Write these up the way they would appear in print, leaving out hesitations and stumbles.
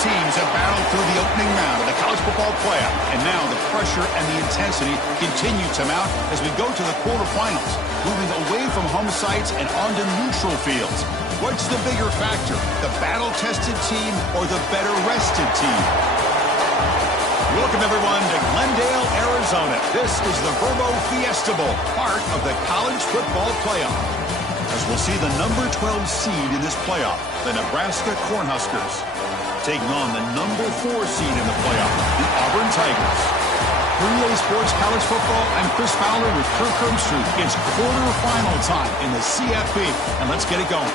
teams have battled through the opening round of the college football playoff, and now the pressure and the intensity continue to mount as we go to the quarterfinals, moving away from home sites and onto neutral fields. What's the bigger factor, the battle-tested team or the better-rested team? Welcome, everyone, to Glendale, Arizona. This is the Verbo Fiesta Bowl, part of the college football playoff. As we'll see the number 12 seed in this playoff, the Nebraska Cornhuskers, taking on the number 4 seed in the playoff, the Auburn Tigers. For EA Sports College Football, I'm Chris Fowler with Kirk Herbstreit. It's quarterfinal time in the CFP, and let's get it going.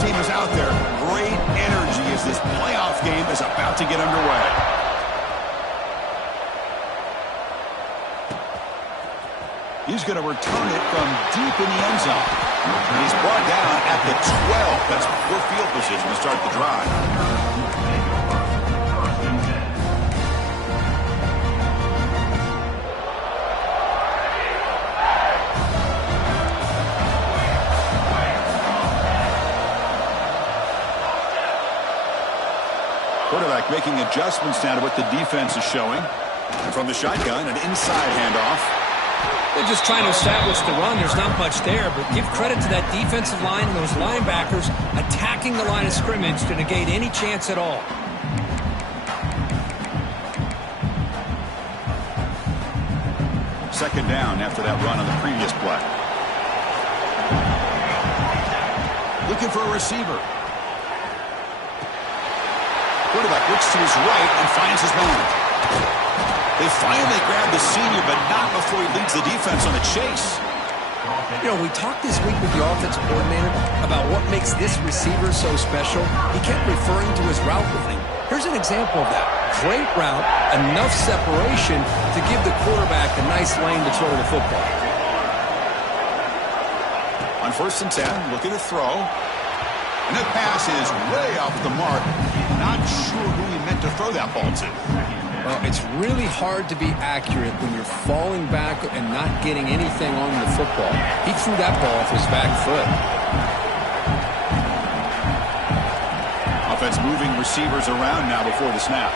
Team is out there. Great energy as this playoff game is about to get underway. He's going to return it from deep in the end zone. And he's brought down at the 12. That's poor field position to start the drive. Quarterback making adjustments now to what the defense is showing. And from the shotgun, an inside handoff. They're just trying to establish the run. There's not much there, but give credit to that defensive line and those linebackers attacking the line of scrimmage to negate any chance at all. Second down after that run on the previous play. Looking for a receiver. Quarterback looks to his right and finds his man. They finally grab the senior, but not before he leads the defense on the chase. You know, we talked this week with the offensive coordinator about what makes this receiver so special. He kept referring to his route running. Here's an example of that. Great route, enough separation to give the quarterback a nice lane to throw the football. On 1st and 10, looking to throw. And that pass is way off the mark. Not sure who he meant to throw that ball to. Well, it's really hard to be accurate when you're falling back and not getting anything on the football. He threw that ball off his back foot. Offense moving receivers around now before the snap.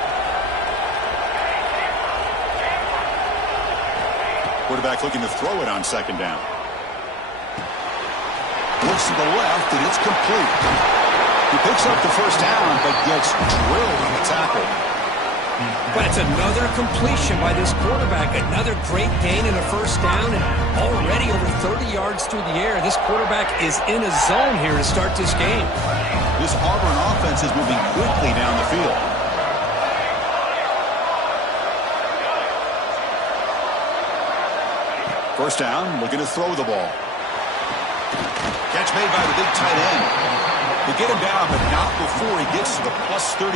Quarterback looking to throw it on 2nd down. Looks to the left, and it's complete. He picks up the 1st down, but gets drilled on the tackle. But it's another completion by this quarterback. Another great gain in a 1st down, and already over 30 yards through the air. This quarterback is in a zone here to start this game. This Auburn offense is moving quickly down the field. First down, looking to throw the ball. Catch made by the big tight end. They get him down, but not before he gets to the plus 38.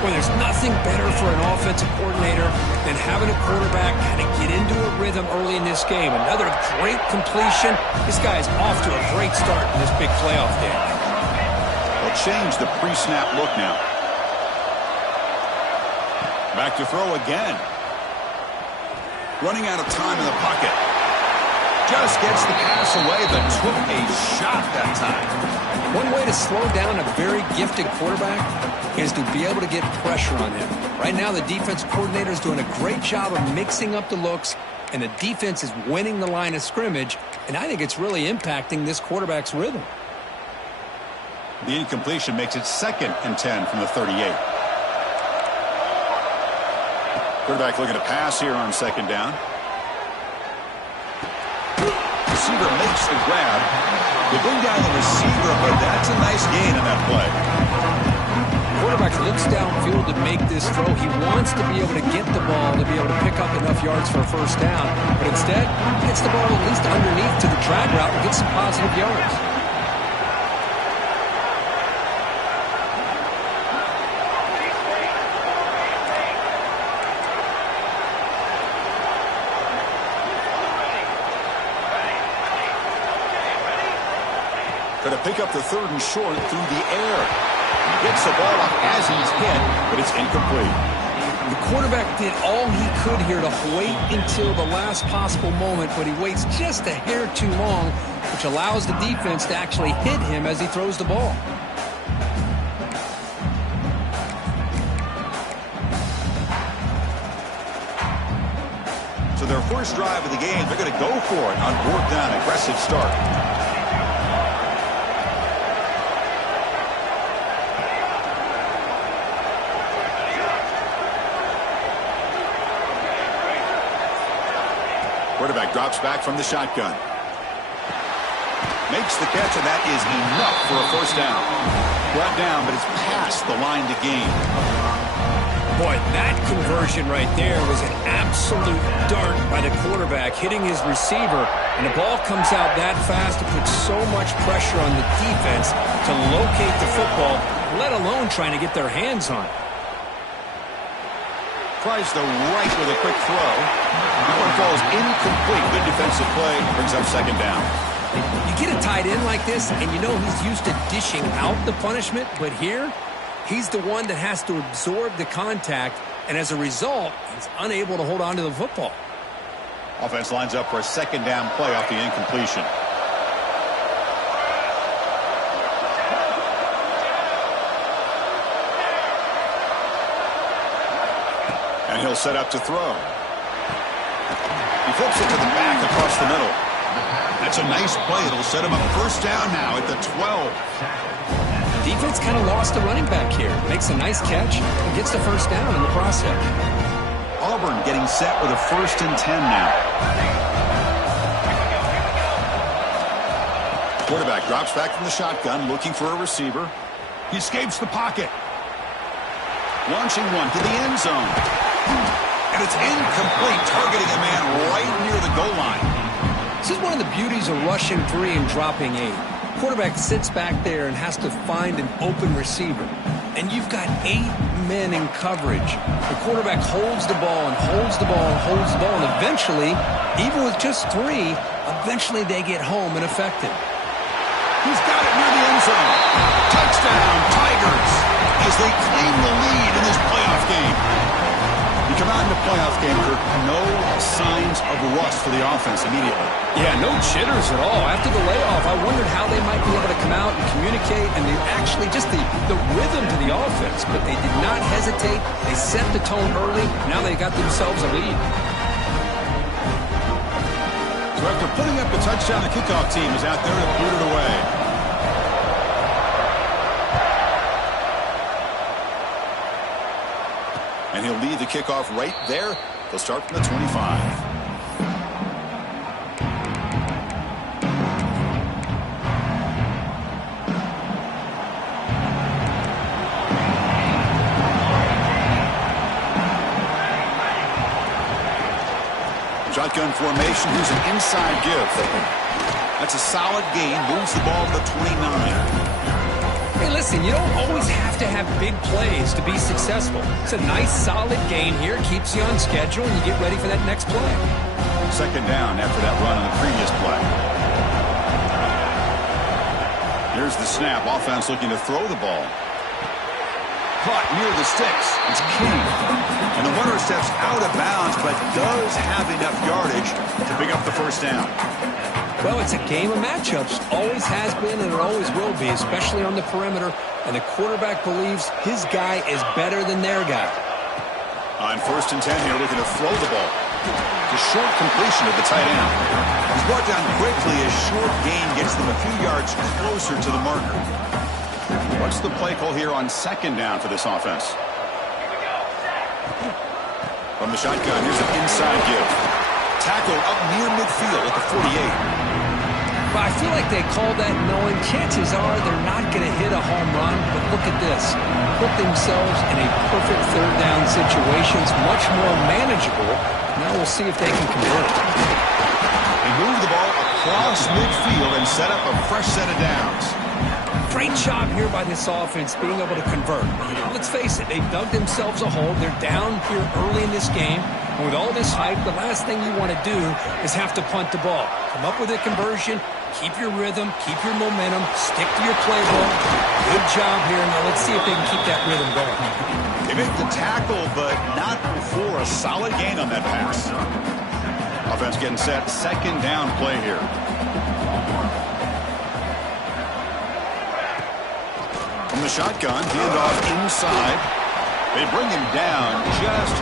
Well, there's nothing better for an offensive coordinator than having a quarterback kind of get into a rhythm early in this game. Another great completion. This guy is off to a great start in this big playoff game. They'll change the pre-snap look now. Back to throw again. Running out of time in the pocket. Just gets the pass away, but took a shot that time. One way to slow down a very gifted quarterback is to be able to get pressure on him. Right now, the defense coordinator is doing a great job of mixing up the looks, and the defense is winning the line of scrimmage, and I think it's really impacting this quarterback's rhythm. The incompletion makes it 2nd and 10 from the 38. Quarterback looking to pass here on 2nd down. Receiver makes the grab. They bring down the receiver, but that's a nice gain on that play. Quarterback looks downfield to make this throw. He wants to be able to get the ball to be able to pick up enough yards for a 1st down, but instead gets the ball at least underneath to the drag route and gets some positive yards. Going to pick up the 3rd and short through the air. He gets the ball up as he's hit, but it's incomplete. The quarterback did all he could here to wait until the last possible moment, but he waits just a hair too long, which allows the defense to actually hit him as he throws the ball. So their first drive of the game, they're going to go for it on 4th down. Aggressive start. Quarterback drops back from the shotgun. Makes the catch, and that is enough for a first down. Brought down, but it's past the line to gain. Boy, that conversion right there was an absolute dart by the quarterback, hitting his receiver, and the ball comes out that fast to put so much pressure on the defense to locate the football, let alone trying to get their hands on it. Tries the right with a quick throw. That one falls incomplete. Good defensive play. Brings up 2nd down. You get a tight end like this, and you know he's used to dishing out the punishment, but here, he's the one that has to absorb the contact, and as a result, he's unable to hold on to the football. Offense lines up for a 2nd down play off the incompletion. And he'll set up to throw. He flips it to the back across the middle. That's a nice play. It'll set him up 1st down now at the 12. Defense kind of lost the running back here. Makes a nice catch and gets the 1st down in the process. Auburn getting set with a 1st and 10 now. Quarterback drops back from the shotgun, looking for a receiver. He escapes the pocket. Launching one to the end zone. And it's incomplete, targeting a man right near the goal line. This is one of the beauties of rushing 3 and dropping 8. Quarterback sits back there and has to find an open receiver. And you've got 8 men in coverage. The quarterback holds the ball and holds the ball and holds the ball. And eventually, even with just 3, eventually they get home and affect him. He's got it near the end zone. Touchdown, Tigers, as they claim the lead in this playoff game. You come out in the playoff game, Kirk, no signs of rust for the offense immediately. Yeah, no jitters at all. After the layoff, I wondered how they might be able to come out and communicate, and they actually just the rhythm to the offense. But they did not hesitate. They set the tone early. Now they got themselves a lead. So after putting up the touchdown, the kickoff team is out there to boot it away. And he'll lead the kickoff right there. They'll start from the 25. Shotgun formation. Here's an inside give. That's a solid gain. Moves the ball to the 29. Hey, listen, you don't always have to have big plays to be successful. It's a nice, solid gain here. Keeps you on schedule, and you get ready for that next play. 2nd down after that run on the previous play. Here's the snap. Offense looking to throw the ball. Caught near the sticks. It's King. And the runner steps out of bounds, but does have enough yardage to pick up the 1st down. Well, it's a game of matchups. Always has been, and it always will be, especially on the perimeter. And the quarterback believes his guy is better than their guy. On 1st and 10 here, looking to throw the ball. The short completion of the tight end. He's brought down quickly as short gain gets them a few yards closer to the marker. What's the play call here on 2nd down for this offense? From the shotgun, here's an inside give. Tackled up near midfield at the 48. Well, I feel like they call that knowing chances are they're not going to hit a home run, but look at this. Put themselves in a perfect 3rd down situation. It's much more manageable. Now we'll see if they can convert. They move the ball across midfield and set up a fresh set of downs. Great job here by this offense being able to convert. Let's face it, they dug themselves a hole. They're down here early in this game. And with all this hype, the last thing you want to do is have to punt the ball. Come up with a conversion, Keep your rhythm, keep your momentum, stick to your playbook. Good job here. Now let's see if they can keep that rhythm going. They make the tackle, but not before a solid gain on that pass. Offense getting set. Second down play here. From the shotgun, handoff inside. They bring him down just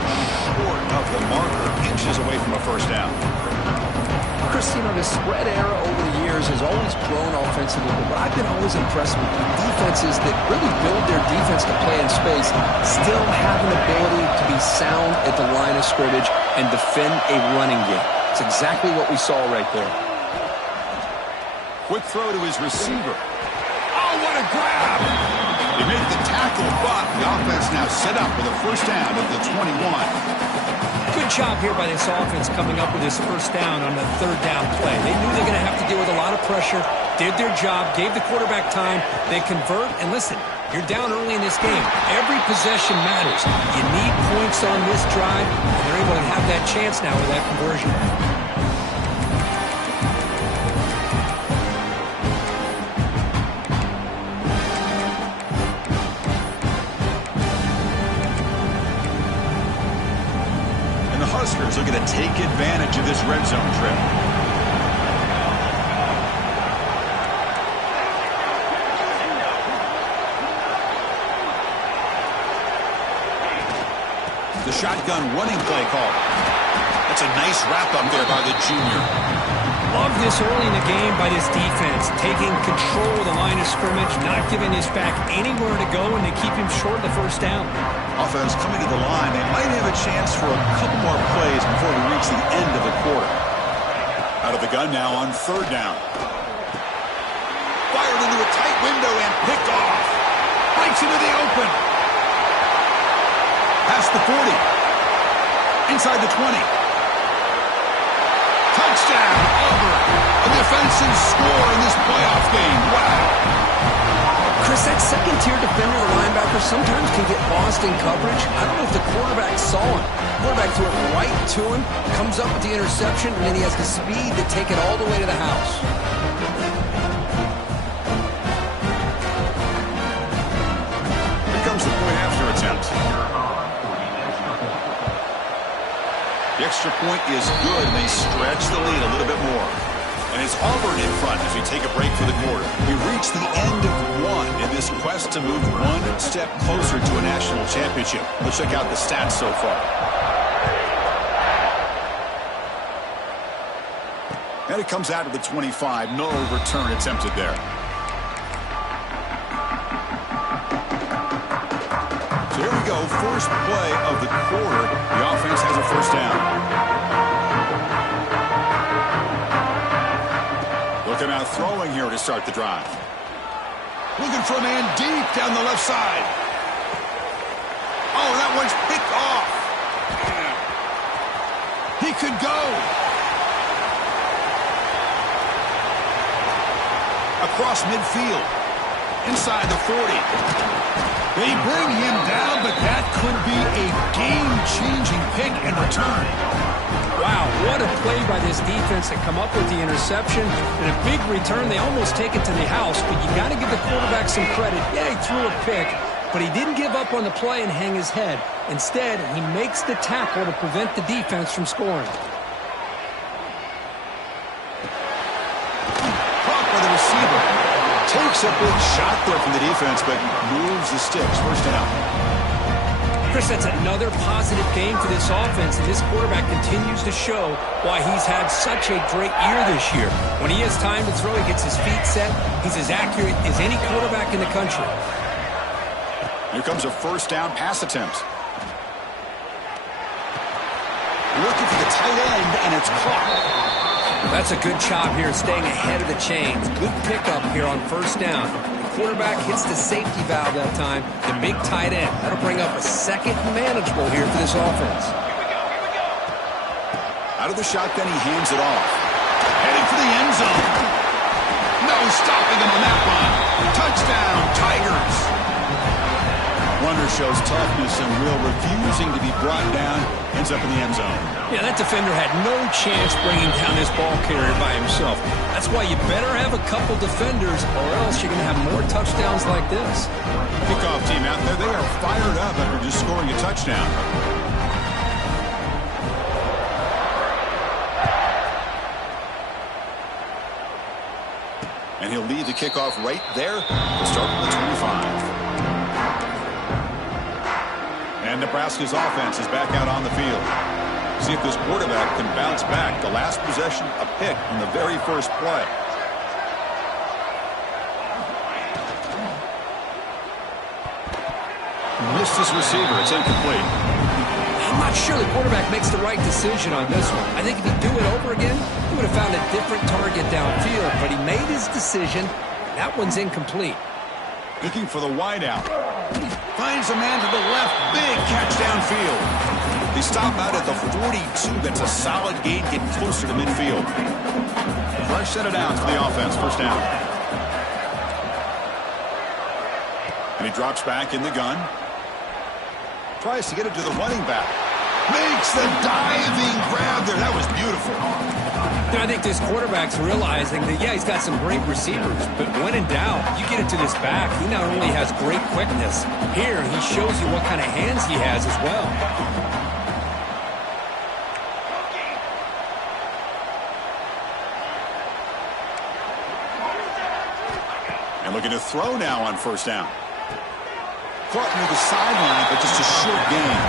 short of the marker, inches away from a first down. Chris, you know, the spread era over the years has always grown offensively, but I've been always impressed with defenses that really build their defense to play in space, still have an ability to be sound at the line of scrimmage and defend a running game. It's exactly what we saw right there. Quick throw to his receiver. Oh, what a grab! They make the tackle, but the offense now set up with a first down at the 21. Good job here by this offense coming up with this first down on the third down play. They knew they were going to have to deal with a lot of pressure, did their job, gave the quarterback time, they convert, and listen, you're down early in this game. Every possession matters. You need points on this drive, and they're able to have that chance now with that conversion. Huskers are going to take advantage of this red zone trip. The shotgun running play call. That's a nice wrap up there by the junior. Love this early in the game by this defense, taking control of the line of scrimmage, not giving this back anywhere to go, and they keep him short of the first down. Offense coming to the line. They might have a chance for a couple more plays before we reach the end of the quarter. Out of the gun now on third down. Fired into a tight window and picked off. Breaks into the open. Past the 40. Inside the 20. Touchdown, Auburn. A defensive score in this playoff game. Wow. Chris, that second-tier defender, the linebacker, sometimes can get lost in coverage. I don't know if the quarterback saw him. The quarterback threw it right to him, comes up with the interception, and then he has the speed to take it all the way to the house. Here comes the point-after attempt. The extra point is good, and they stretch the lead a little bit more. And it's Auburn in front as we take a break for the quarter. We reach the end of one in this quest to move one step closer to a national championship. Let's check out the stats so far. And it comes out of the 25. No return attempted there. So here we go. First play of the quarter. The offense has a first down. Looking out throwing here to start the drive. Looking for a man deep down the left side. Oh, that one's picked off. He could go. Across midfield. Inside the 40. They bring him down, but that could be a game-changing pick and return. Wow, what a play by this defense to come up with the interception and a big return. They almost take it to the house, but you got to give the quarterback some credit. Yeah, he threw a pick, but he didn't give up on the play and hang his head. Instead, he makes the tackle to prevent the defense from scoring. Caught by the receiver. Takes a big shot there from the defense, but moves the sticks. First down. Chris, that's another positive game for this offense, and this quarterback continues to show why he's had such a great year this year. When he has time to throw, he gets his feet set. He's as accurate as any quarterback in the country. Here comes a first down pass attempt. Looking for the tight end, and it's caught. That's a good job here, staying ahead of the chains. Good pickup here on first down. The quarterback hits the safety valve that time. The big tight end. That'll bring up a second manageable here for this offense. Out of the shotgun, he hands it off. Heading for the end zone. No stopping him on that one. Touchdown, Tigers. Runner shows toughness and will, refusing to be brought down ends up in the end zone. Yeah, that defender had no chance bringing down this ball carrier by himself. That's why you better have a couple defenders, or else you're going to have more touchdowns like this. Kickoff team out there, they are fired up after just scoring a touchdown. And he'll lead the kickoff right there to start from the 25. And Nebraska's offense is back out on the field. See if this quarterback can bounce back. The last possession, a pick on the very first play. Missed his receiver. It's incomplete. I'm not sure the quarterback makes the right decision on this one. I think if he'd do it over again, he would have found a different target downfield. But he made his decision. That one's incomplete. Looking for the wideout. Finds a man to the left. Big catch downfield. They stop out at the 42. That's a solid gain, getting closer to midfield. Fresh set of downs for the offense. First down. And he drops back in the gun. Tries to get it to the running back. Makes the diving grab there. That was beautiful. I think this quarterback's realizing that, yeah, he's got some great receivers, but when in doubt, you get it to this back. He not only has great quickness, here he shows you what kind of hands he has as well. And looking to throw now on first down. Caught near the sideline, but just a short gain.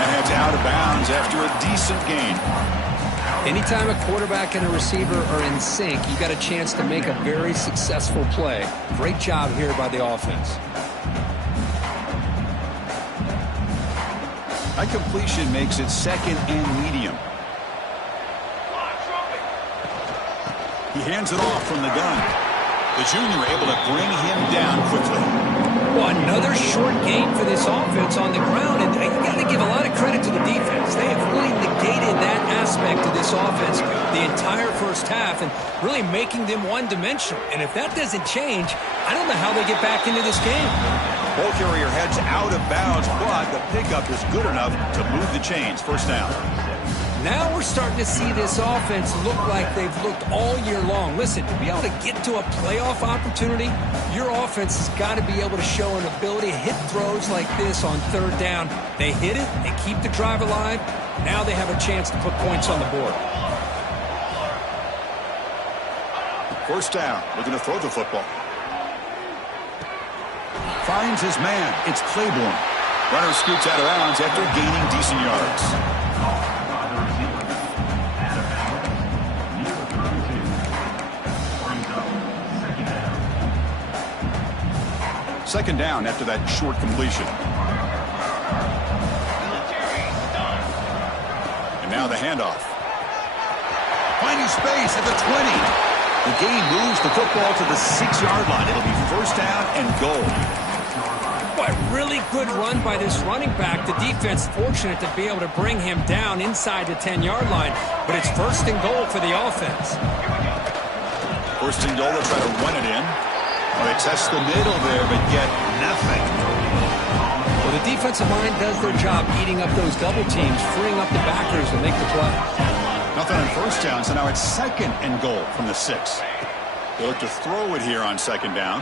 And heads out of bounds after a decent gain. Anytime a quarterback and a receiver are in sync, you got a chance to make a very successful play. Great job here by the offense. That completion makes it second and medium. He hands it off from the gun. The junior able to bring him down quickly. Well, another short game for this offense on the ground, and you got to give a lot of credit to the defense. They have really negated that aspect of this offense the entire first half and really making them one-dimensional. And if that doesn't change, I don't know how they get back into this game. Ball carrier heads out of bounds, but the pickup is good enough to move the chains. First down. Now we're starting to see this offense look like they've looked all year long. Listen, to be able to get to a playoff opportunity, your offense has got to be able to show an ability to hit throws like this on third down. They hit it, they keep the drive alive. Now they have a chance to put points on the board. First down, looking to throw the football. Finds his man. It's Claiborne. Runner scoots out of bounds after gaining decent yards. Second down after that short completion. And now the handoff. Finding space at the 20. The game moves the football to the 6-yard line. It'll be first down and goal. What really good run by this running back. The defense fortunate to be able to bring him down inside the 10-yard line. But it's first and goal for the offense. First and goal to try to run it in. Well, they test the middle there, but get nothing. Well, the defensive line does their job eating up those double teams, freeing up the backers to make the play. Nothing on first down, so now it's second and goal from the 6. They look to throw it here on second down.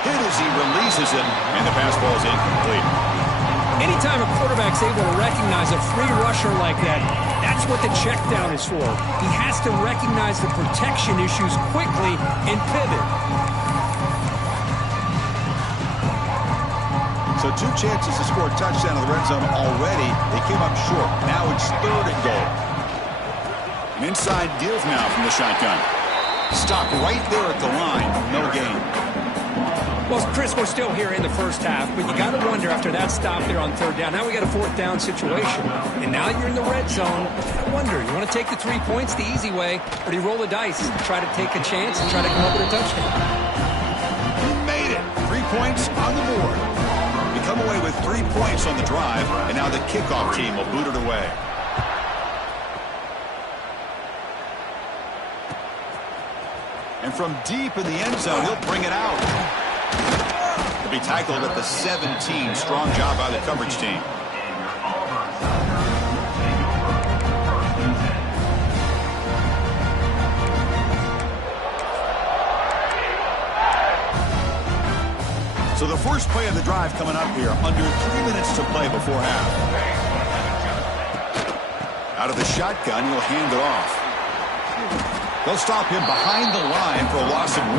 Hit as he releases it, and the pass ball is incomplete. Anytime a quarterback's able to recognize a free rusher like that, that's what the check down is for. He has to recognize the protection issues quickly and pivot. So 2 chances to score a touchdown in the red zone already. They came up short. Now it's third and goal. An inside give now from the shotgun. Stopped right there at the line. No gain. Well, Chris, we're still here in the first half, but you got to wonder after that stop there on third down. Now we got a fourth down situation. And now you're in the red zone. I wonder, you want to take the 3 points the easy way, or do you roll the dice, try to take a chance and try to come up with a touchdown? He made it. 3 points on the board. We come away with 3 points on the drive, and now the kickoff team will boot it away. And from deep in the end zone, he'll bring it out. He'll be tackled at the 17. Strong job by the coverage team. So the first play of the drive coming up here, under 3 minutes to play before half. Out of the shotgun, he'll hand it off. They'll stop him behind the line for a loss of 1.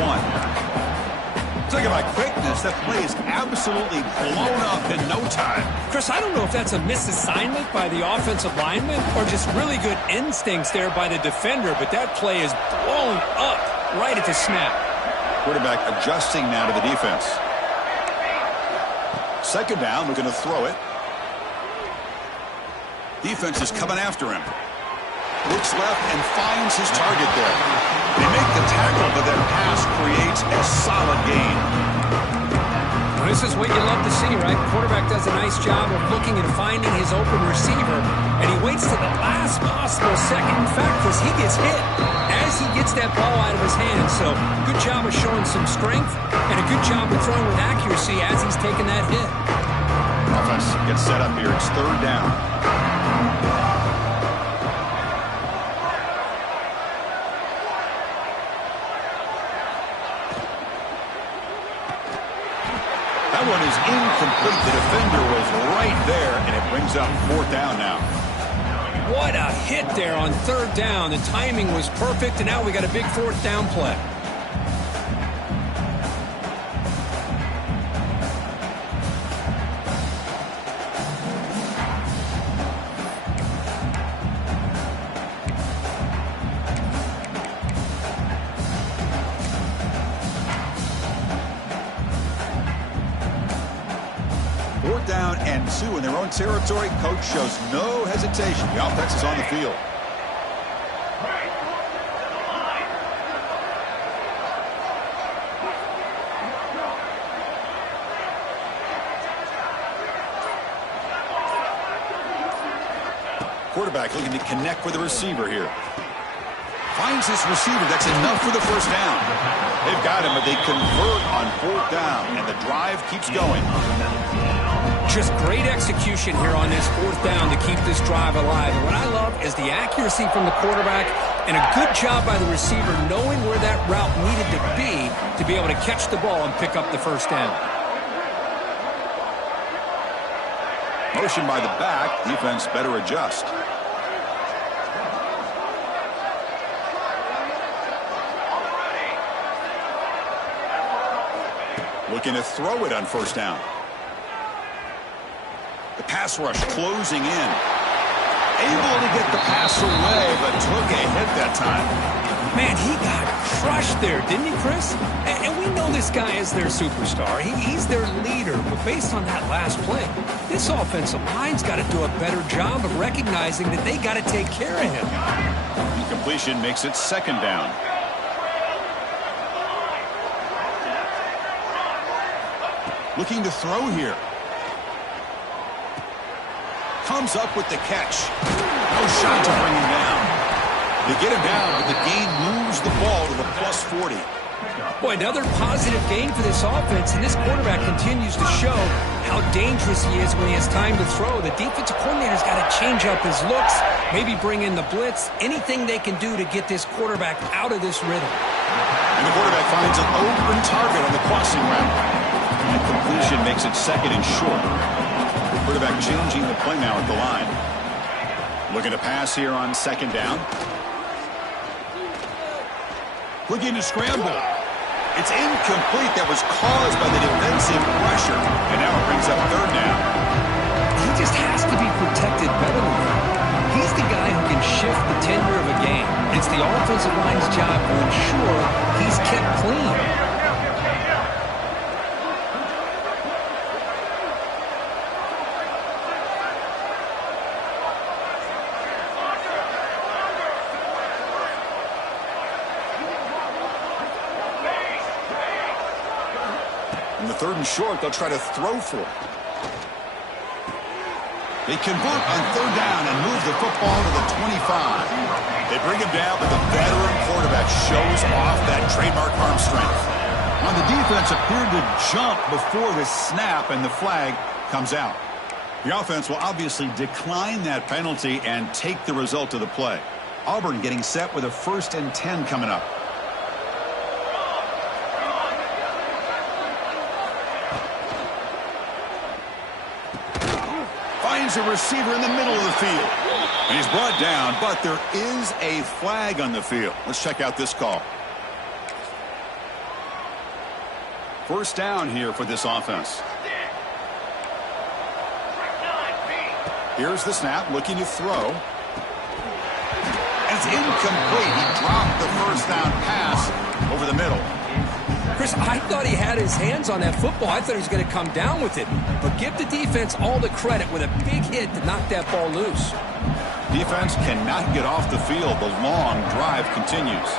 Talking about quickness, that play is absolutely blown up in no time. Chris, I don't know if that's a misassignment by the offensive lineman or just really good instincts there by the defender, but that play is blown up right at the snap. Quarterback adjusting now to the defense. Second down, looking to throw it. Defense is coming after him. Looks left and finds his target there. They make the tackle, but that pass creates a solid gain. Well, this is what you love to see, right? Quarterback does a nice job of looking and finding his open receiver, and he waits to the last possible second. In fact, Chris, he gets hit as he gets that ball out of his hands. So good job of showing some strength and a good job of throwing with accuracy as he's taking that hit. Offense gets set up here. It's third down. That one is incomplete. The defender was right there, and it brings up fourth down now. What a hit there on third down. The timing was perfect, and now we got a big fourth down play. Fourth down and 2 in their own territory. Coach shows no hesitation. The offense is on the field. Quarterback looking to connect with the receiver here. Finds his receiver. That's enough for the first down. They've got him, but they convert on fourth down, and the drive keeps going. Just great execution here on this fourth down to keep this drive alive. And what I love is the accuracy from the quarterback and a good job by the receiver knowing where that route needed to be able to catch the ball and pick up the first down. Motion by the back. Defense better adjust. Looking to throw it on first down. The pass rush closing in. Able to get the pass away, but took a hit that time. Man, he got crushed there, didn't he, Chris? And we know this guy is their superstar. He's their leader. But based on that last play, this offensive line's got to do a better job of recognizing that they got to take care of him. Incompletion makes it second down. Looking to throw here. Comes up with the catch. No shot to bring him down. They get him down, but the gain moves the ball to the plus 40. Boy, another positive gain for this offense, and this quarterback continues to show how dangerous he is when he has time to throw. The defensive coordinator's got to change up his looks, maybe bring in the blitz, anything they can do to get this quarterback out of this rhythm. And the quarterback finds an open target on the crossing route. And completion makes it second and short. The quarterback changing the play now at the line. Looking to pass here on second down. Looking to scramble. It's incomplete. That was caused by the defensive pressure. And now it brings up third down. He just has to be protected better than that. He's the guy who can shift the tenure of a game. It's the offensive line's job to ensure he's kept clean. Third and short, they'll try to throw for it. They convert on third down and move the football to the 25. They bring him down, but the veteran quarterback shows off that trademark arm strength. On the defense appeared to jump before the snap, and the flag comes out. The offense will obviously decline that penalty and take the result of the play. Auburn getting set with a 1st and 10 coming up. finds a receiver in the middle of the field. And he's brought down, but there is a flag on the field. Let's check out this call. First down here for this offense. Here's the snap, looking to throw. And it's incomplete. He dropped the first down pass over the middle. Chris, I thought he had his hands on that football. I thought he was going to come down with it. But give the defense all the credit with a big hit to knock that ball loose. Defense cannot get off the field. The long drive continues.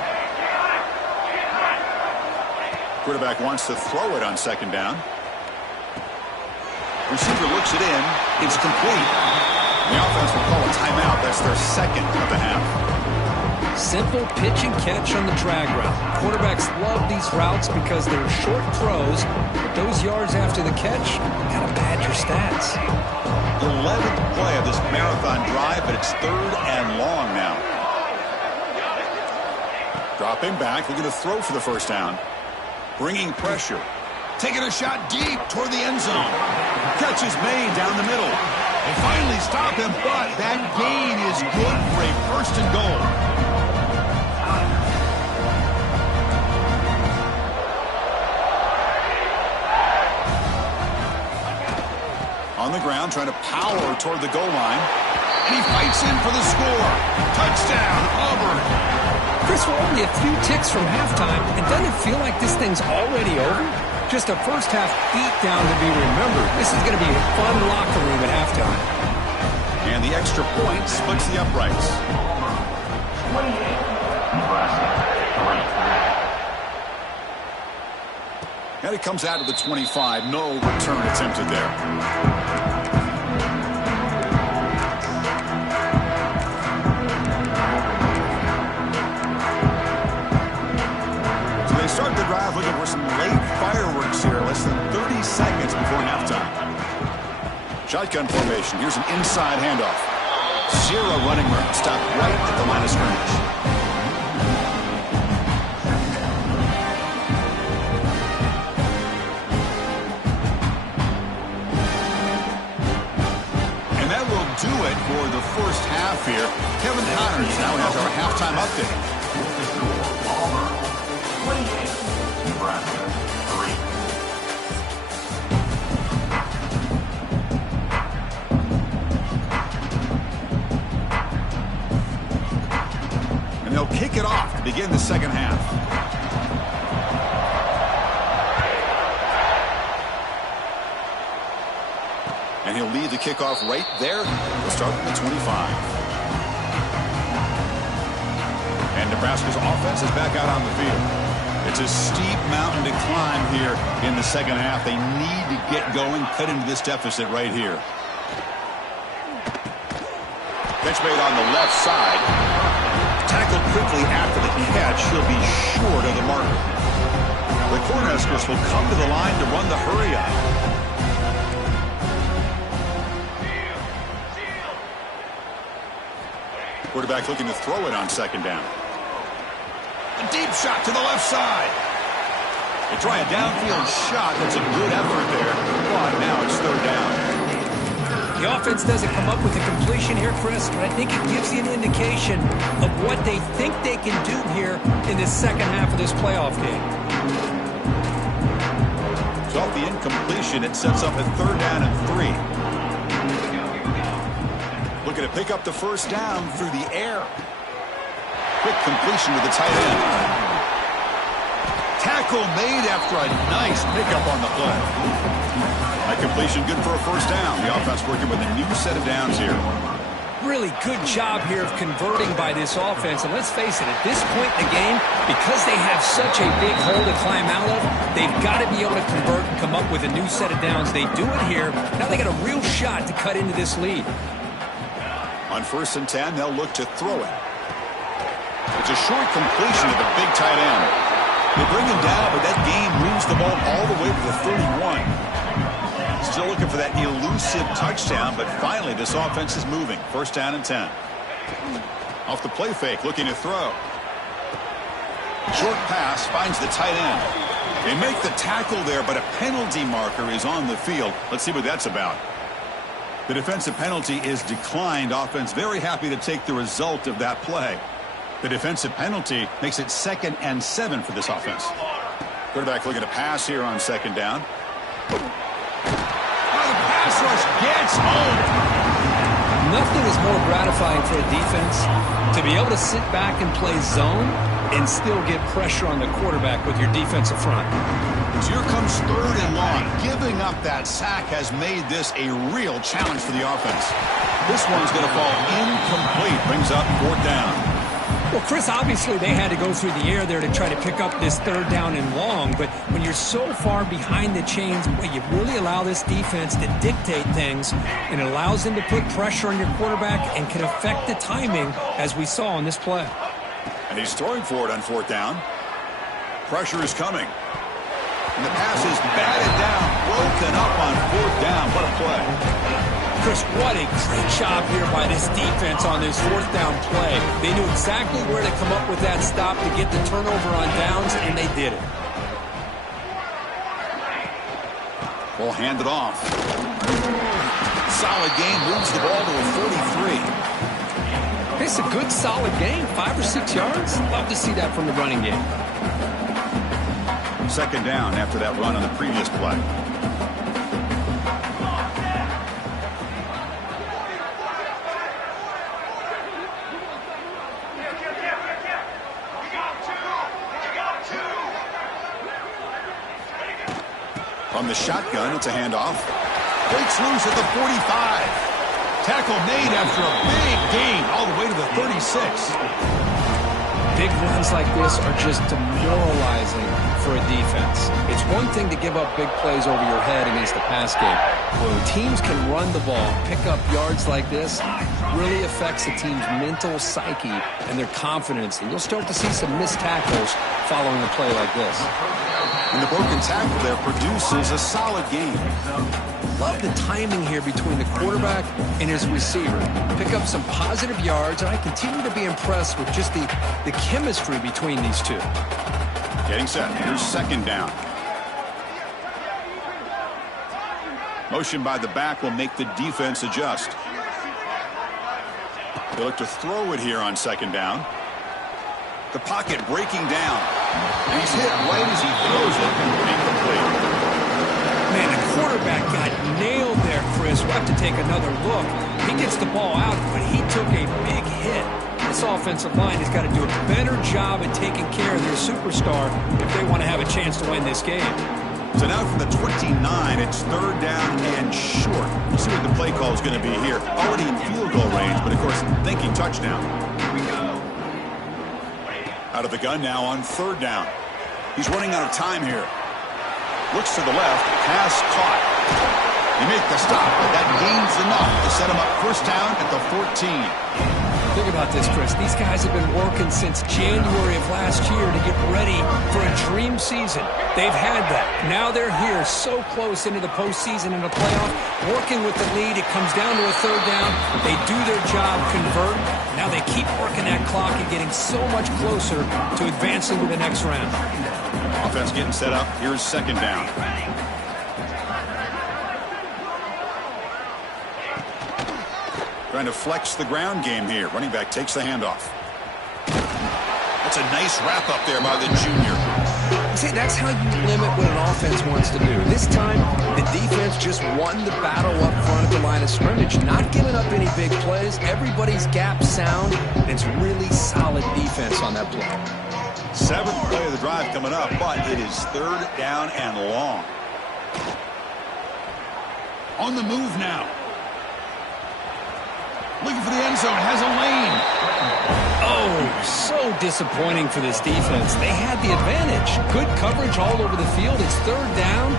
Quarterback wants to throw it on second down. Receiver looks it in. It's complete. The offense will call a timeout. That's their second of the half. Simple pitch and catch on the drag route. Quarterbacks love these routes because they're short throws, but those yards after the catch gotta pad your stats. 11th play of this marathon drive, but it's third and long now. Dropping back, looking to throw for the first down. Bringing pressure. Taking a shot deep toward the end zone. Catch is made down the middle. They finally stop him, but that gain is good for a first and goal. On the ground, trying to power toward the goal line. And he fights in for the score. Touchdown, Auburn. Chris, we're only a few ticks from halftime, and doesn't it feel like this thing's already over? Just a first-half beatdown to be remembered. This is going to be a fun locker room at halftime. And the extra point splits the uprights. 28, Nebraska, 3. And it comes out to the 25. No return attempted there. Start the drive looking for some late fireworks here. Less than 30 seconds before halftime. Shotgun formation. Here's an inside handoff. Zero running room. Stopped right at the line of scrimmage. And that will do it for the first half here. Kevin Connors now has our halftime update. Auburn, 28, Nebraska, 3. And they'll kick it off to begin the second half. And he'll lead the kickoff right there. We'll start from the 25. And Nebraska's offense is back out on the field. It's a steep mountain to climb here in the second half. They need to get going, cut into this deficit right here. Catch made on the left side. Tackled quickly after the catch. He'll be short of the marker. The Cornhuskers will come to the line to run the hurry up. Quarterback looking to throw it on second down. A deep shot to the left side. They try a downfield shot. That's a good effort there. But now it's third down. The offense doesn't come up with a completion here, Chris, but I think it gives you an indication of what they think they can do here in this second half of this playoff game. So off the incompletion, it sets up at third down and 3. Looking to pick up the first down through the air. Quick completion to the tight end. Tackle made after a nice pickup on the play. That completion good for a first down. The offense working with a new set of downs here. Really good job here of converting by this offense. And let's face it, at this point in the game, because they have such a big hole to climb out of, they've got to be able to convert and come up with a new set of downs. They do it here. Now they got a real shot to cut into this lead. On first and 10, they'll look to throw it. It's a short completion to the big tight end. They bring him down, but that gain moves the ball all the way to the 31. Still looking for that elusive touchdown, but finally this offense is moving. First down and 10. Off the play fake, looking to throw. Short pass finds the tight end. They make the tackle there, but a penalty marker is on the field. Let's see what that's about. The defensive penalty is declined. Offense very happy to take the result of that play. The defensive penalty makes it 2nd and 7 for this offense. Quarterback looking to pass here on 2nd down. Oh, the pass rush gets home. Nothing is more gratifying for a defense to be able to sit back and play zone and still get pressure on the quarterback with your defensive front. So here comes 3rd and long. Giving up that sack has made this a real challenge for the offense. This one's going to fall incomplete. Brings up 4th down. Well, Chris, obviously they had to go through the air there to try to pick up this 3rd down and long, but when you're so far behind the chains, you really allow this defense to dictate things, and it allows them to put pressure on your quarterback and can affect the timing, as we saw on this play. And he's throwing for it on 4th down. Pressure is coming. And the pass is batted down, broken up on 4th down. What a play. Chris, what a great job here by this defense on this 4th down play. They knew exactly where to come up with that stop to get the turnover on downs, and they did it. We'll hand it off. Solid game, moves the ball to a 43. It's a good, solid game, 5 or 6 yards. Love to see that from the running game. 2nd down after that run on the previous play. From the shotgun, it's a handoff. Breaks loose at the 45. Tackle made after a big gain all the way to the 36. Big runs like this are just demoralizing for a defense. It's one thing to give up big plays over your head against the pass game. When teams can run the ball, pick up yards like this, really affects the team's mental psyche and their confidence. And you'll start to see some missed tackles following a play like this. And the broken tackle there produces a solid game. Love the timing here between the quarterback and his receiver. Pick up some positive yards, and I continue to be impressed with just the chemistry between these two. Getting set. Here's 2nd down. Motion by the back will make the defense adjust. They look to throw it here on 2nd down. The pocket breaking down. And he's hit right as he throws it. Incomplete. Man, the quarterback got nailed there, Chris. We'll have to take another look. He gets the ball out, but he took a big hit. This offensive line has got to do a better job at taking care of their superstar if they want to have a chance to win this game. So now from the 29, it's 3rd down and short. We'll see what the play call is going to be here. Already in field goal range, but of course, thinking touchdown. Out of the gun now on 3rd down. He's running out of time here. Looks to the left. Pass caught. They make the stop, but that gains enough to set him up 1st down at the 14. Think about this, Chris. These guys have been working since January of last year to get ready for a dream season. They've had that. Now they're here so close into the postseason and the playoff, working with the lead. It comes down to a 3rd down. They do their job, convert. Now they keep working that clock and getting so much closer to advancing to the next round. Offense getting set up. Here's 2nd down. Trying to flex the ground game here. Running back takes the handoff. That's a nice wrap up there by the junior. See, that's how you limit what an offense wants to do. This time, the defense just won the battle up front at the line of scrimmage, not giving up any big plays. Everybody's gap sound, and it's really solid defense on that play. 7th play of the drive coming up, but it is 3rd down and long. On the move now. Looking for the end zone, has a lane. Oh, so disappointing for this defense. They had the advantage. Good coverage all over the field. It's 3rd down,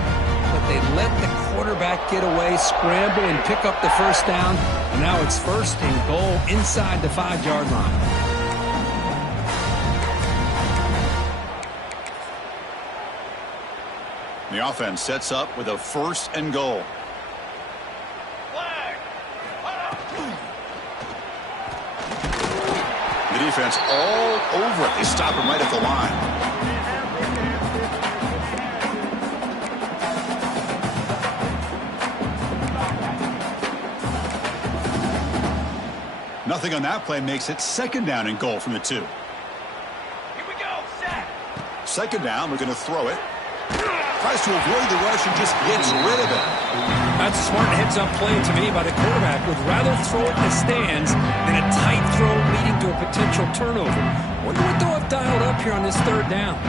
but they let the quarterback get away, scramble, and pick up the 1st down. And now it's 1st and goal inside the 5-yard line. The offense sets up with a 1st and goal. The defense all over it. They stop him right at the line. Nothing on that play makes it second down and goal from the 2. Here we go. Set. Second down, we're going to throw it. Tries to avoid the rush and just gets rid of it. That's a smart heads-up play to me by the quarterback. Would rather throw it in the stands than a tight throw leading to a potential turnover. Wonder what they'll have dialed up here on this third down.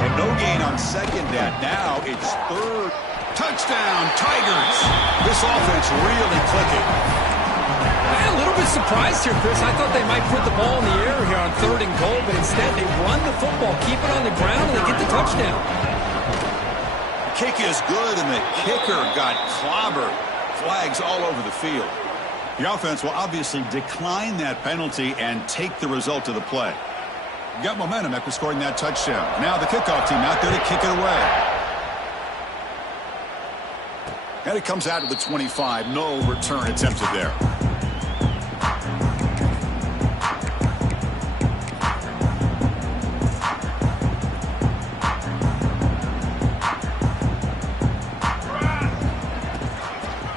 So no gain on second down. Now it's third. Touchdown, Tigers. This offense really clicking. I'm a little bit surprised here, Chris. I thought they might put the ball in the air here on 3rd and goal, but instead they run the football, keep it on the ground, and they get the touchdown. Kick is good, and the kicker got clobbered. Flags all over the field. The offense will obviously decline that penalty and take the result of the play. Got momentum after scoring that touchdown. Now the kickoff team out there to kick it away. And it comes out to the 25. No return attempted there.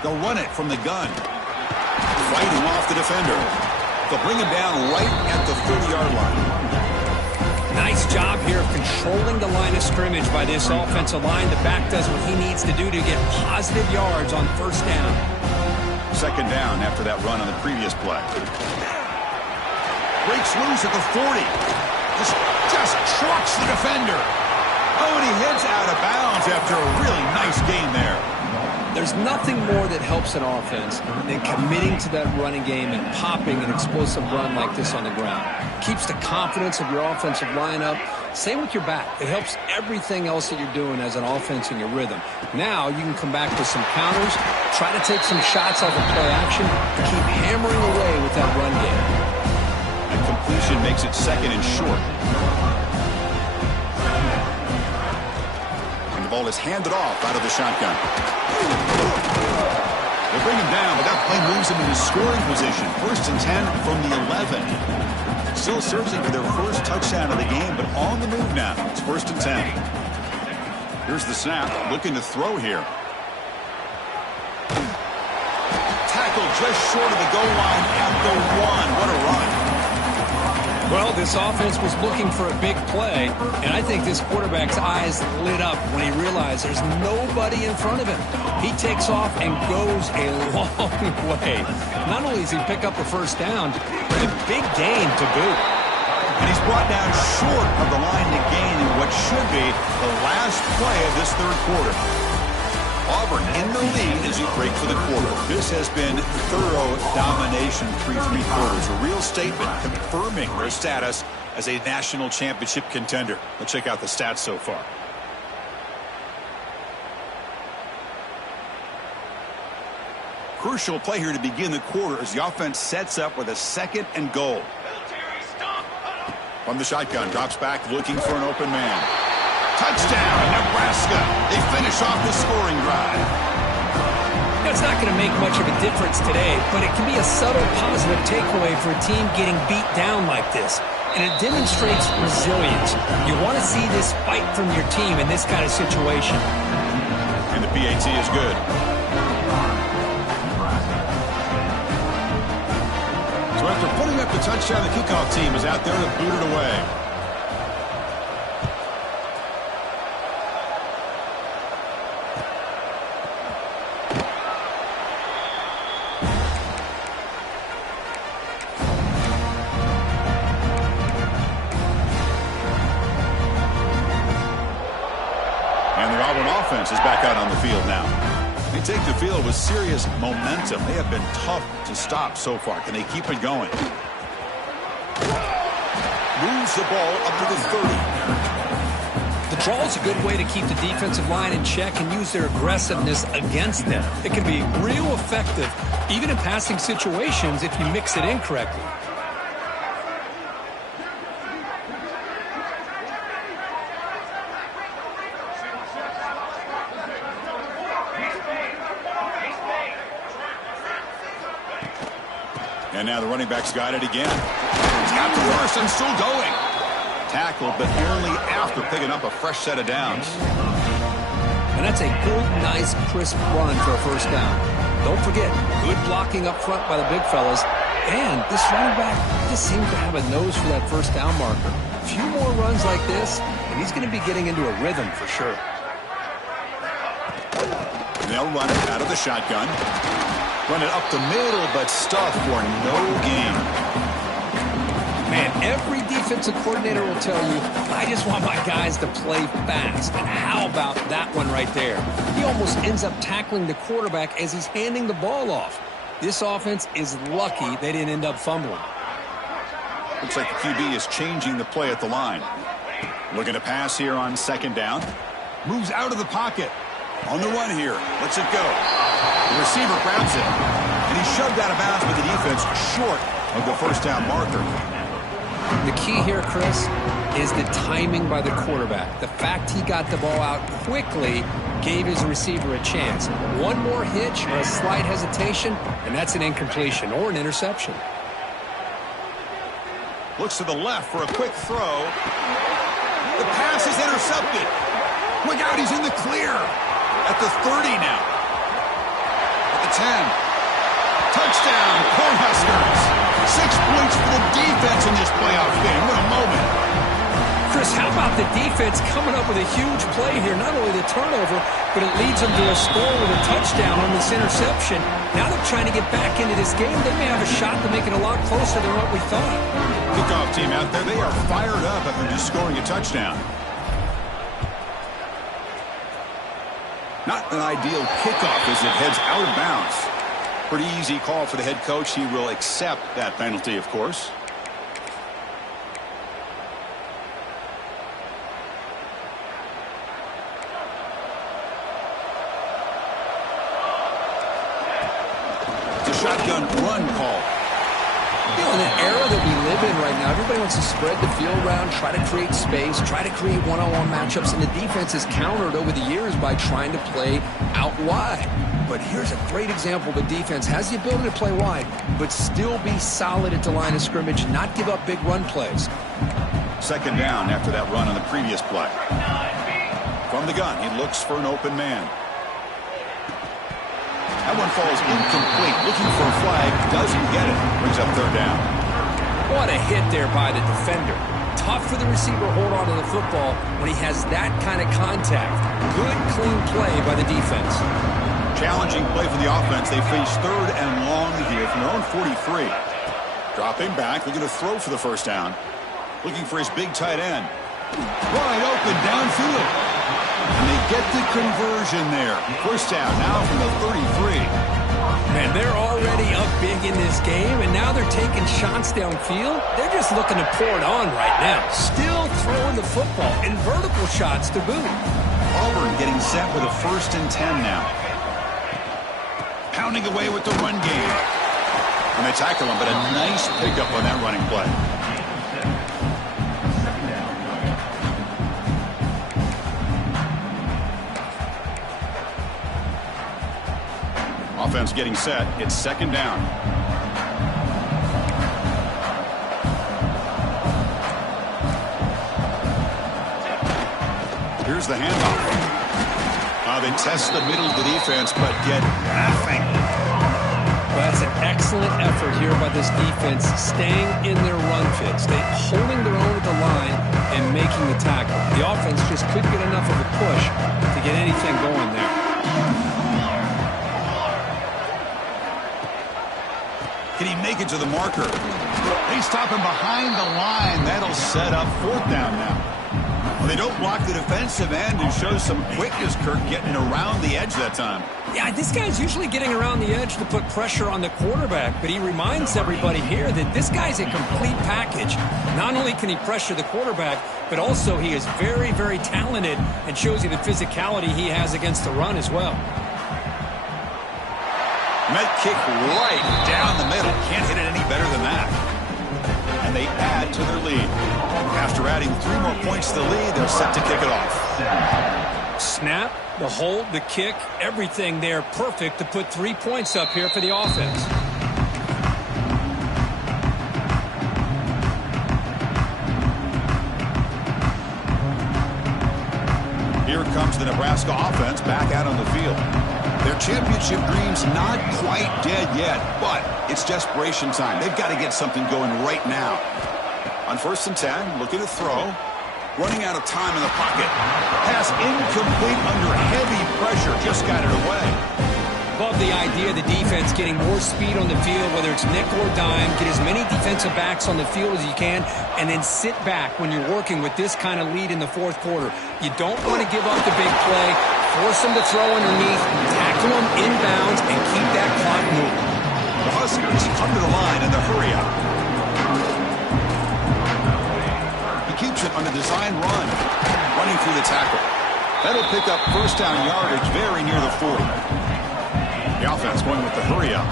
They'll run it from the gun. Fighting off the defender. They'll bring him down right at the 30-yard line. Nice job here of controlling the line of scrimmage by this offensive line. The back does what he needs to do to get positive yards on first down. Second down after that run on the previous play. Breaks loose at the 40. Just trucks the defender. Oh, and he heads out of bounds after a really nice gain there. There's nothing more that helps an offense than committing to that running game and popping an explosive run like this on the ground. Keeps the confidence of your offensive line up. Same with your back. It helps everything else that you're doing as an offense in your rhythm. Now you can come back with some counters, try to take some shots off of play action, keep hammering away with that run game. And completion makes it second and short. And the ball is handed off out of the shotgun. They bring him down, but that play moves him into scoring position. 1st and 10 from the 11. Still searching for their first touchdown of the game, but on the move now. It's 1st and 10. Here's the snap, looking to throw here. Tackled just short of the goal line at the 1. What a run. Well, this offense was looking for a big play, and I think this quarterback's eyes lit up when he realized there's nobody in front of him. He takes off and goes a long way. Not only does he pick up a first down, but a big gain to boot. And he's brought down short of the line to gain in what should be the last play of this third quarter. Auburn in the lead as you break for the quarter. This has been thorough domination through 3 quarters. A real statement confirming their status as a national championship contender. Let's check out the stats so far. Crucial play here to begin the quarter as the offense sets up with a 2nd and goal. From the shotgun, drops back looking for an open man. Touchdown, Nebraska. They finish off the scoring drive. It's not going to make much of a difference today, but it can be a subtle positive takeaway for a team getting beat down like this. And it demonstrates resilience. You want to see this fight from your team in this kind of situation. And the PAT is good. So after putting up the touchdown, the kickoff team is out there to boot it away. Offense is back out on the field now. They take the field with serious momentum. They have been tough to stop so far. Can they keep it going? Moves the ball up to the 30. The draw is a good way to keep the defensive line in check and use their aggressiveness against them. It can be real effective, even in passing situations, if you mix it in correctly. And now the running back's got it again. He's got the first and still going. Tackled, but only after picking up a fresh set of downs. And that's a good, nice, crisp run for a first down. Don't forget, good blocking up front by the big fellas. And this running back just seems to have a nose for that first down marker. A few more runs like this, and he's going to be getting into a rhythm for sure. They'll run it out of the shotgun. Run it up the middle, but stuff for no gain. Man, every defensive coordinator will tell you, I just want my guys to play fast. And how about that one right there? He almost ends up tackling the quarterback as he's handing the ball off. This offense is lucky they didn't end up fumbling. Looks like the QB is changing the play at the line. Looking to pass here on second down. Moves out of the pocket. On the run here. Lets it go. The receiver grabs it. And he's shoved out of bounds with the defense short of the first down marker. The key here, Chris, is the timing by the quarterback. The fact he got the ball out quickly gave his receiver a chance. One more hitch or a slight hesitation, and that's an incompletion or an interception. Looks to the left for a quick throw. The pass is intercepted. Look out, he's in the clear. At the 30 now. At the 10. Touchdown, Cornhuskers. 6 points for the defense in this playoff game. What a moment. Chris, how about the defense coming up with a huge play here? Not only the turnover, but it leads them to a score with a touchdown on this interception. Now they're trying to get back into this game. They may have a shot to make it a lot closer than what we thought. Kickoff team out there, they are fired up after just scoring a touchdown. Not an ideal kickoff as it heads out of bounds. Pretty easy call for the head coach. He will accept that penalty, of course. It's a shotgun run call. You know, in an era that we live in right now, everybody wants to spread the field around, try to create space, try to create one-on-one matchups, and the defense is countered over the years by trying to play out wide. But here's a great example. The defense has the ability to play wide, but still be solid at the line of scrimmage, not give up big run plays. Second down after that run on the previous play. From the gun, he looks for an open man. That one falls incomplete. Looking for a flag. Doesn't get it. Brings up third down. What a hit there by the defender. Tough for the receiver to hold on to the football when he has that kind of contact. Good, clean play by the defense. Challenging play for the offense. They face third and long here from their own 43. Dropping back. Looking to throw for the first down. Looking for his big tight end. Wide open downfield. And they get the conversion there. First down now from the 33. Man, they're already up big in this game, and now they're taking shots downfield. They're just looking to pour it on right now. Still throwing the football, and vertical shots to boot. Auburn getting set with a 1st and 10 now. Pounding away with the run game. And they tackle him, but a nice pickup on that running play. Offense getting set. It's second down. Here's the handoff. They test the middle of the defense, but get nothing. Well, that's an excellent effort here by this defense, staying in their run fits. They're holding their own at the line and making the tackle. The offense just couldn't get enough of a push to get anything going there. Can he make it to the marker? They stop him behind the line. That'll set up fourth down now. Well, they don't block the defensive end and show some quickness, Kirk, getting around the edge that time. Yeah, this guy's usually getting around the edge to put pressure on the quarterback, but he reminds everybody here that this guy's a complete package. Not only can he pressure the quarterback, but also he is very, very talented and shows you the physicality he has against the run as well. Met kick right down the middle. Can't hit it any better than that. And they add to their lead. After adding 3 more points to the lead, they're set to kick it off. Snap, the hold, the kick, everything there perfect to put 3 points up here for the offense. Here comes the Nebraska offense back out on the field. Their championship dream's not quite dead yet, but it's desperation time. They've got to get something going right now. On 1st and 10, looking to throw. Running out of time in the pocket. Pass incomplete under heavy pressure. Just got it away. Love the idea of the defense getting more speed on the field, whether it's nickel or dime. Get as many defensive backs on the field as you can, and then sit back when you're working with this kind of lead in the 4th quarter. You don't want to give up the big play. Force them to throw underneath, tackle them inbounds, and keep that clock moving. The Huskers come to the line in the hurry-up. He keeps it on the design run, running through the tackle. That'll pick up 1st down yardage very near the 40. The offense going with the hurry-up.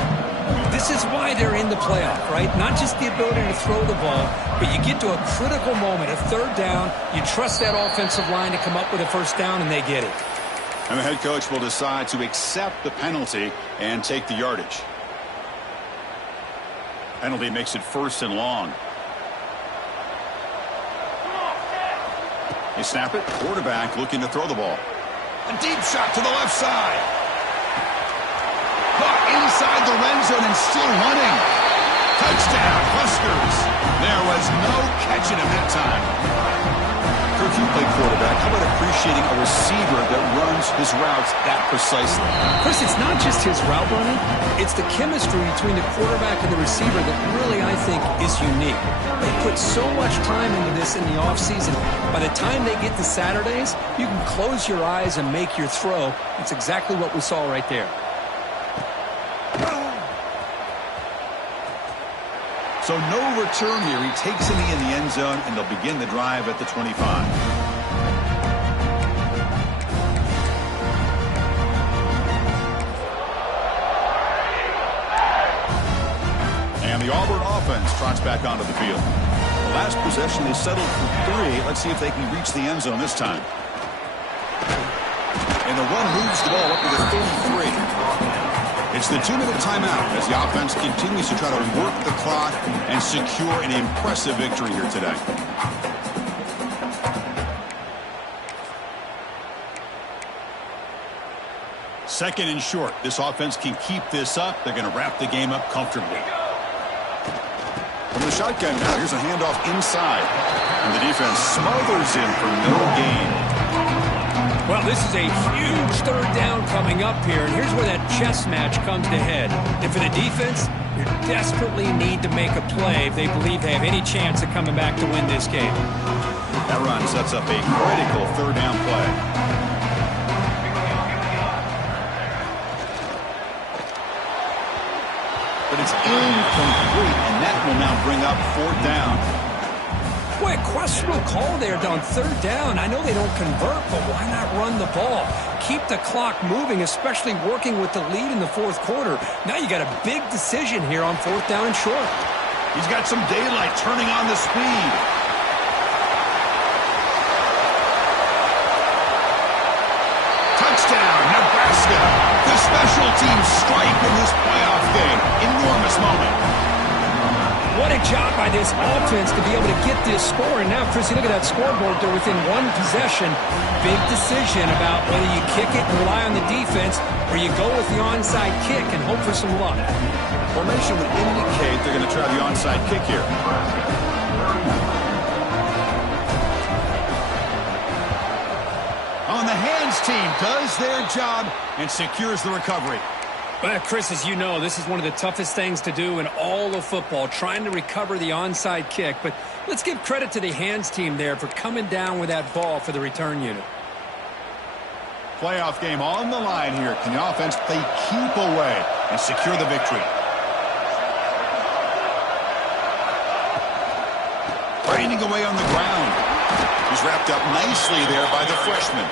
This is why they're in the playoff, right? Not just the ability to throw the ball, but you get to a critical moment, a 3rd down. You trust that offensive line to come up with a 1st down, and they get it. And the head coach will decide to accept the penalty and take the yardage. Penalty makes it 1st and long. They snap it. Quarterback looking to throw the ball. A deep shot to the left side. Caught inside the red zone and still running. Touchdown, Huskers. There was no catching him that time. Kirk, you play quarterback. How about appreciating a receiver that runs his routes that precisely? Chris, it's not just his route running. It's the chemistry between the quarterback and the receiver that really, I think, is unique. They put so much time into this in the offseason. By the time they get to Saturdays, you can close your eyes and make your throw. It's exactly what we saw right there. So no return here. He takes it in the end zone, and they'll begin the drive at the 25. And the Auburn offense trots back onto the field. The last possession, they settled for 3. Let's see if they can reach the end zone this time. And the run moves the ball up to the 33. It's the 2-minute timeout as the offense continues to try to work the clock and secure an impressive victory here today. Second and short. This offense can keep this up. They're going to wrap the game up comfortably. From the shotgun now, here's a handoff inside. And the defense smothers him for no gain. Well, this is a huge 3rd down coming up here, and here's where that chess match comes to head. And for the defense, you desperately need to make a play if they believe they have any chance of coming back to win this game. That run sets up a critical 3rd down play. But it's incomplete, and that will now bring up 4th down. Boy, a questionable call there on 3rd down. I know they don't convert, but why not run the ball? Keep the clock moving, especially working with the lead in the 4th quarter. Now you got a big decision here on 4th down and short. He's got some daylight turning on the speed. Touchdown, Nebraska. The special teams strike in this playoff game. Enormous moment. What a job by this offense to be able to get this score. And now, Chris, you look at that scoreboard. They're within 1 possession. Big decision about whether you kick it and rely on the defense or you go with the onside kick and hope for some luck. Formation would indicate they're going to try the onside kick here. On the hands team does their job and secures the recovery. Well, Chris, as you know, this is one of the toughest things to do in all of football, trying to recover the onside kick. But let's give credit to the hands team there for coming down with that ball for the return unit. Playoff game on the line here. Can the offense play keep away and secure the victory? Grinding away on the ground. He's wrapped up nicely there by the freshman.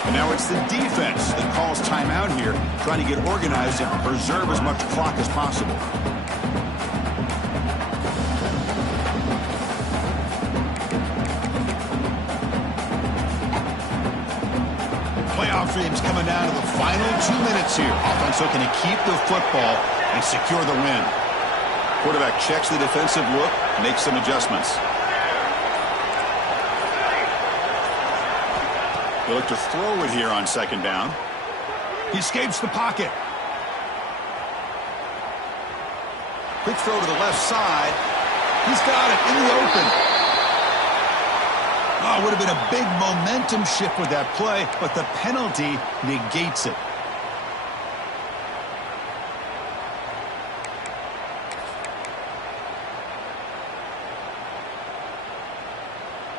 And now it's the defense that calls timeout here, trying to get organized and preserve as much clock as possible. Playoff dreams coming down to the final 2 minutes here. Offense looking to keep the football and secure the win. Quarterback checks the defensive look, makes some adjustments. They look to throw it here on 2nd down. He escapes the pocket. Quick throw to the left side. He's got it in the open. Oh, it would have been a big momentum shift with that play, but the penalty negates it.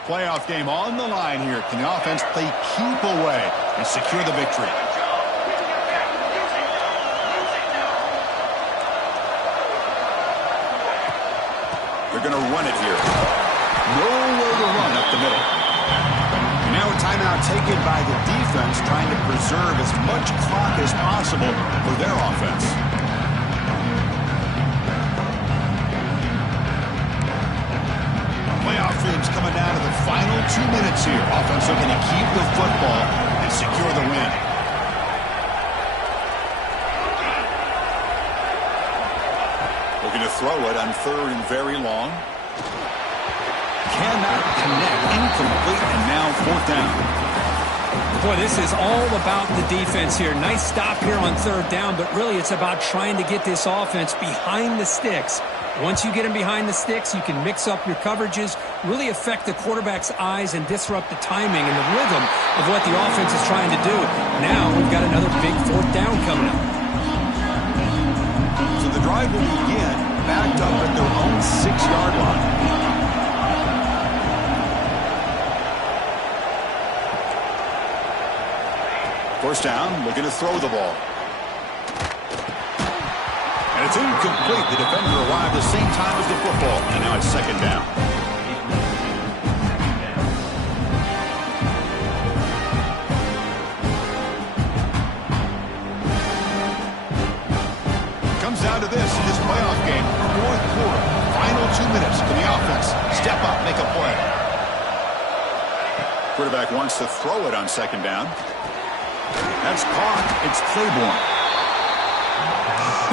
Playoff game on the line here. Can the offense play keep away and secure the victory? They're going to run it here. Nowhere to run up the middle. And now a timeout taken by the defense, trying to preserve as much clock as possible for their offense. Playoff dreams coming down to the final 2 minutes here. Offense looking to keep the football and secure the win. Looking to throw it on 3rd and very long. Cannot connect. Incomplete, and now 4th down. Boy, this is all about the defense here. Nice stop here on 3rd down, but really it's about trying to get this offense behind the sticks. Once you get them behind the sticks, you can mix up your coverages, really affect the quarterback's eyes and disrupt the timing and the rhythm of what the offense is trying to do. Now we've got another big 4th down coming up. So the drive will begin backed up at their own 6-yard line. First down, looking to throw the ball. And it's incomplete. The defender arrived the same time as the football. And now it's 2nd down. Comes down to this in this playoff game. 4th quarter. Final 2 minutes. Can the offense step up, make a play? Quarterback wants to throw it on 2nd down. That's caught. It's Claiborne.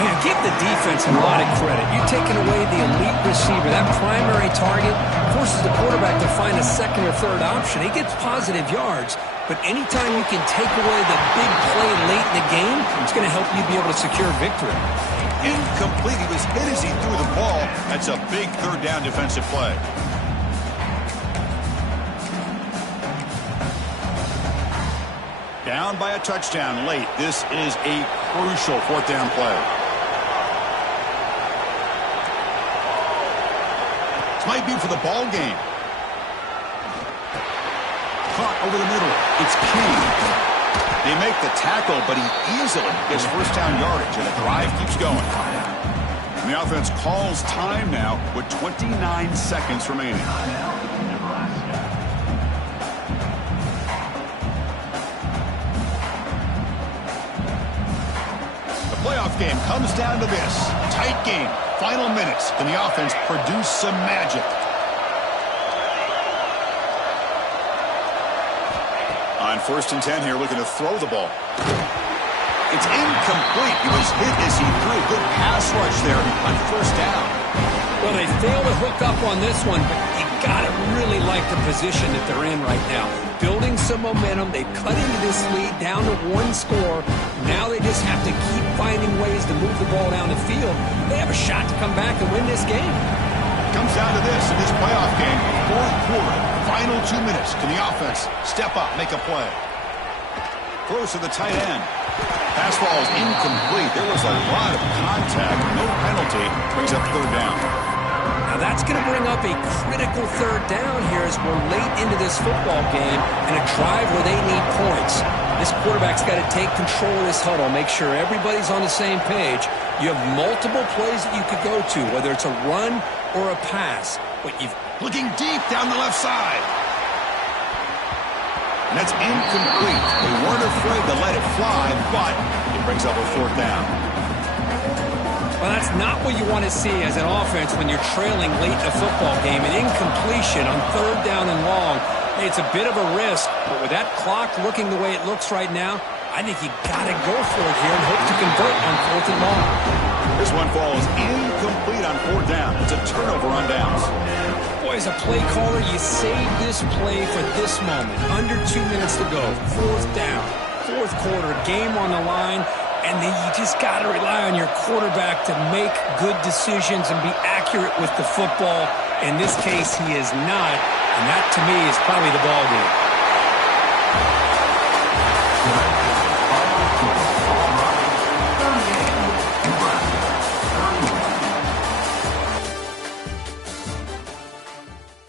Man, give the defense a lot of credit. You're taking away the elite receiver. That primary target forces the quarterback to find a 2nd or 3rd option. He gets positive yards, but anytime you can take away the big play late in the game, it's going to help you be able to secure victory. Incomplete. He was hit as he threw the ball. That's a big 3rd down defensive play. Down by a touchdown late. This is a crucial 4th down play. This might be for the ball game. Caught over the middle. It's King. They make the tackle, but he easily gets 1st down yardage, and the drive keeps going. And the offense calls time now with 29 seconds remaining. Playoff game comes down to this. Tight game. Final minutes. Can the offense produce some magic? On 1st and 10 here, looking to throw the ball. It's incomplete. He was hit as he threw. Good pass rush there on 1st down. Well, they failed to hook up on this one, but you got to really like the position that they're in right now. Building some momentum. They cut into this lead down to 1 score. Now they just have to keep finding ways to move the ball down the field. They have a shot to come back and win this game. Comes down to this in this playoff game. 4th quarter. Final 2 minutes. Can the offense step up, make a play? Throws to the tight end. Pass ball is incomplete. There was a lot of contact. No penalty. Brings up 3rd down. Now that's going to bring up a critical 3rd down here as we're late into this football game and a drive where they need points. This quarterback's got to take control of this huddle, make sure everybody's on the same page. You have multiple plays that you could go to, whether it's a run or a pass. But you've looking deep down the left side. And that's incomplete. They weren't afraid to let it fly, but it brings up a 4th down. Well, that's not what you want to see as an offense when you're trailing late in a football game. An incompletion on 3rd down and long. Hey, it's a bit of a risk, but with that clock looking the way it looks right now, I think you got to go for it here and hope to convert on 4th and long. This one falls incomplete on 4th down. It's a turnover on downs. Boy, as a play caller, you save this play for this moment. Under 2 minutes to go. 4th down. fourth quarter, game on the line, and then you just got to rely on your quarterback to make good decisions and be accurate with the football. In this case, he is not, and that, to me, is probably the ball game.